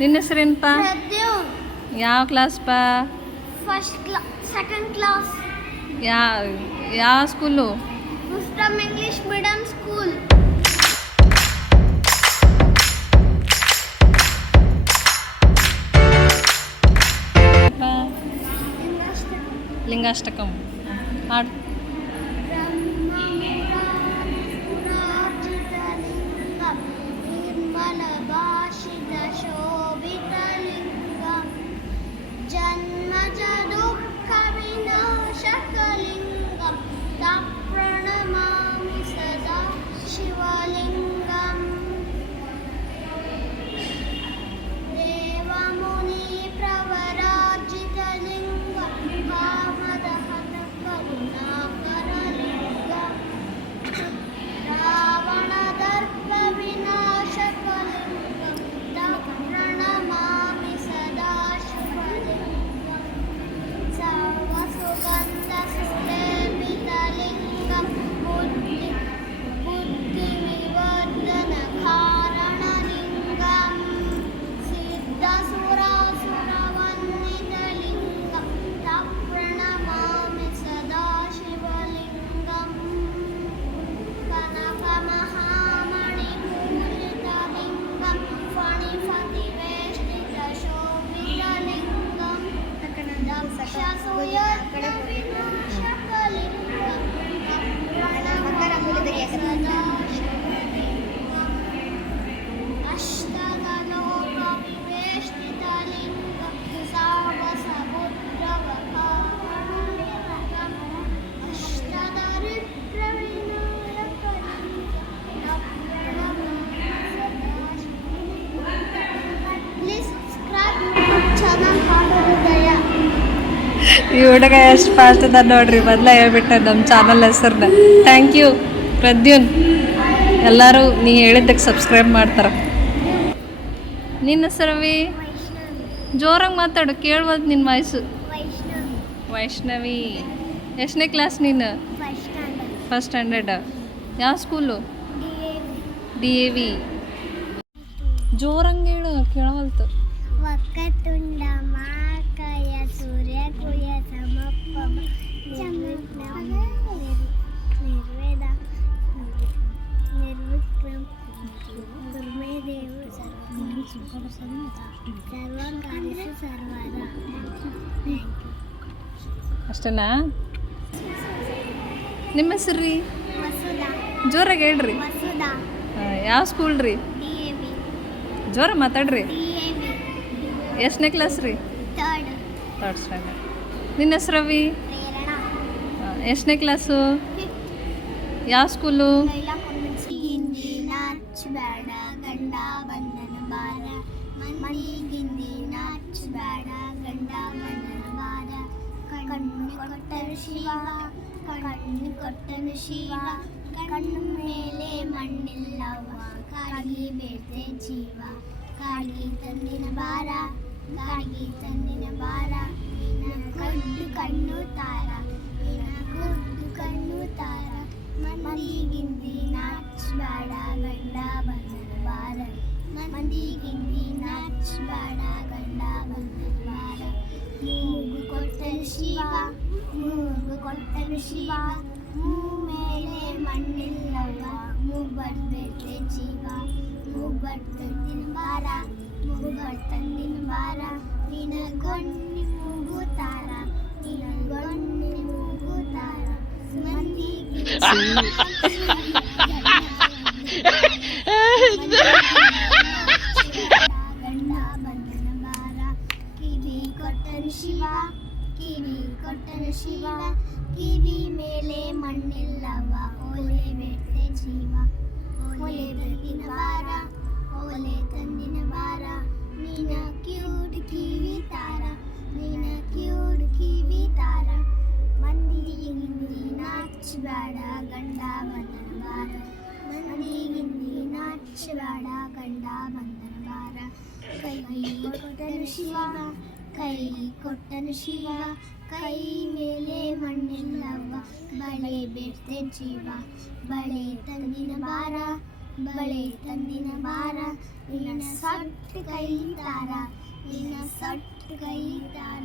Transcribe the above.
ನಿನ್ನ ಹೆಸರೇನಪ್ಪ? ಯಾವ ಕ್ಲಾಸ್ ಪಾ? Second class. ಯಾವ school? From English medium school. Lingashtakam ಹಾಡು. ಜನ್ಮಜ ದುಃಖ ವಿನಾಶಕಲಿಂಗಂ ಪ್ರಣಮಾಮಿ ಸದಾ ಶಿವಲಿಂಗಂ. ದೇವಮುನಿ ಪ್ರವರಾಜಿತಲಿಂಗಂ ಕಾಮದಹನ ಕರುಣಾಕರಲಿಂಗಂ ರಾವಣದರ್ಪ ವಿನಾಶಕಲಿಂಗಂ ಪ್ರಣಮಾಮಿ ಸದಾ ಶಿವಲಿಂಗಂ. ಸರ್ವಸುಗಂಧ ಸುಲೇಪಿತಲಿಂಗಂ ಬುದ್ಧಿ ವಿವರ್ಧನ ಕಾರಣಲಿಂಗಂ ಸಿದ್ಧಸುರಾಸುರವಂದಿತಲಿಂಗಂ ಪ್ರಣಮಾಮಿ ಸದಾ ಶಿವಲಿಂಗಂ. ಕನಕಮಹಾಮಣಿಪೂಜಿತಲಿಂಗಂ ಫಣಿಪತಿವೇಷ್ಟಿತ ಶೋಭಿತಲಿಂಗಂ ದಕ್ಷಸುಯರ್ವಿನಾಶಕಲಿಂಗಂ ಪ್ರಣಮಾಮಿ ಸದಾ ಶಿವಲಿಂಗಂ. ಅಷ್ಟಗಲೋಕವಿವೇಷ್ಟಿತಲಿಂಗಂ ಸರ್ವಸಮುದ್ರವಕಾರಣಲಿಂಗಂ ಅಷ್ಟದರಿದ್ರವಿನಾಯಕಲಿಂಗಂ please subscribe channel ಹಾಡುವುದಯ. ಈ ಹುಡುಗ ಎಷ್ಟು ಫಾಸ್ಟ್ ಅದ ನೋಡ್ರಿ, ಮೊದಲೇ ಹೇಳ್ಬಿಟ್ಟ ನಮ್ಮ ಚಾನಲ್ ಹೆಸರನ್ನ. Thank you Pradyun. ಎಲ್ಲರೂ ನೀ ಹೇಳಿದ್ದಕ್ಕೆ ಸಬ್ಸ್ಕ್ರೈಬ್ ಮಾಡ್ತಾರೆ. ನಿನ್ನ ಹೆಸರವಿ? ಜೋರಾಗಿ ಮಾತಾಡು, ಕೇಳ್ಬೋದು ನಿನ್ನ ವಾಯ್ಸು. ವೈಷ್ಣವಿ. ಎಷ್ಟನೇ ಕ್ಲಾಸ್ ನೀನು? First standard. ಯಾವ ಸ್ಕೂಲು? DAV. ಜೋರಂಗೆ ಹೇಳು, ಕೇಳವಲ್ತು. ವಕ್ರತುಂಡ ಮಹಾಕಾಯ ಸೂರ್ಯಕುಯ ಸಮಪ್ರಭ ನಿರ್ವೇದ ನಿರ್ವಿಕ್ರಮ್ ದುರ್ಮೇದೇವ ಸರ್ವಕಾರ್ಯಸು ಸರ್ವದ. ಅಷ್ಟೇನಾ? ನಿಮ್ಮ ಹೆಸರು ರೀ? ವಸುಧಾ. ಜೋರಾಗಿ ಹೇಳ್ರಿ. ವಸುಧಾ. ಯಾವ ಸ್ಕೂಲ್ ರೀ? DAV. ಜೋರ ಮಾತಾಡ್ರಿ. DAV. ಎಷ್ಟನೇ ಕ್ಲಾಸ್ ರೀ? Third standard. ನಿನ್ನ ಹೆಸರವಿ? ಪ್ರೇರಣಾ. ಎಷ್ಟನೇ ಕ್ಲಾಸು? ಯಾವ ಸ್ಕೂಲು? ಹಿಂದಿ ನಾಚ್ ಬೇಡ ಗಂಡ ಬಂದನ ಬಾರ ಮನಿಗಿಂದಿ ನಾಚ್ ಬೇಡ ಗಂಡ ಬಂದನ ಬಾರ. ಕಣ್ಣು ಕೊಟ್ಟನು ಶಿವ ಕಣ್ಣು ಕೊಟ್ಟನು ಶಿವ ಕಣ್ಣು ಮೇಲೆ ಮಣ್ಣಿಲ್ಲವ್ವ ಕಾಡಿಗೆ ಬೇಡ್ತೆ ಜೀವ. ಕಾಡಿಗೆ ತಂದಿನ ಬಾರ ಕಾಡಿಗೆ ತಂದಿನ ಬಾರ ನಿನ್ನ ಕಡ್ಡು ಕಣ್ಣು ತಾರ ನಿನ್ನ ಕುಡ್ದು ಕಣ್ಣು ತಾರ. ಮಂದಿಗಿಂದಿ ನಾಚ್ ಬೇಡ ಗಂಡ ಬಂದನ ಬಾರ ಮಂದಿಗಿಂದಿ ನಾಚ್ ಬೇಡ ಗಂಡ ಬಂದನ ಬಾರ. ಮೂಗು ಕೊಟ್ಟನು ಶಿವ ಮೂಗು ಕೊಟ್ಟನು ಶಿವ ಮೂ ಮೇಲೆ ಮಣ್ಣಿಲ್ಲವ್ವ ಮೂಗ್ಬಡ್ಬೇಡ್ರೆ ಜೀವ. ಮೂಗ್ಬಡ್ತಂದಿನ ಬಾರ ಮೂಗ್ಬಡ್ತಂದಿನ ಬಾರ ನಿನ ಗೊಣ್ಣಿ ಮೂಗು ತಾರ ನಿನ ಗೊಣ್ಣಿ ಮೂಗು ತಾರ. ಮಂದಿಗೆ ಗಂಡ ಬಂದನ ಬಾರ. ಕಿವಿ ಕೊಟ್ಟನು ಶಿವ ಕಿವಿ ಕೊಟ್ಟನು ಶಿವ ಕಿವಿ ಮೇಲೆ ಮಣ್ಣಿಲ್ಲವ್ವ ಓಲೆ ಬೇಡ್ತೆ ಜೀವ. ಓಲೆ ತಂದಿನ ಬಾರ ಓಲೆ ತಂದಿನ ಬಾರ ನೀನ ಕ್ಯೂಡ್ ಕಿವಿ ತಾರ ನೀನ ಕ್ಯೂಡ್ ಕಿವಿ ತಾರ. ಮಂದಿಗಿಂದಿ ನಾಚ್ ಬೇಡ ಗಂಡ ಬಂದನ ಬಾರ ಮಂದಿಗಿಂದಿ ನಾಚ್ ಬೇಡ ಗಂಡ ಬಂದನ ಬಾರ. ಕೈ ಕೊಟ್ಟನು ಶಿವ ಕೈ ಕೊಟ್ಟನು ಶಿವ ಕೈ ಮೇಲೆ ಮಣ್ಣಿಲ್ಲವ್ವ ಬಳೆ ಬೇಡ್ತೆ ಜೀವ. ಬಳೆ ತಂದಿನ ಬಾರ ಬಳೆ ತಂದಿನ ಬಾರ ನಿನ್ನ ಸೊಟ್ಟ ಕೈ ತಾರ ನಿನ್ನ ಸೊಟ್ಟ ಕೈ ತಾರ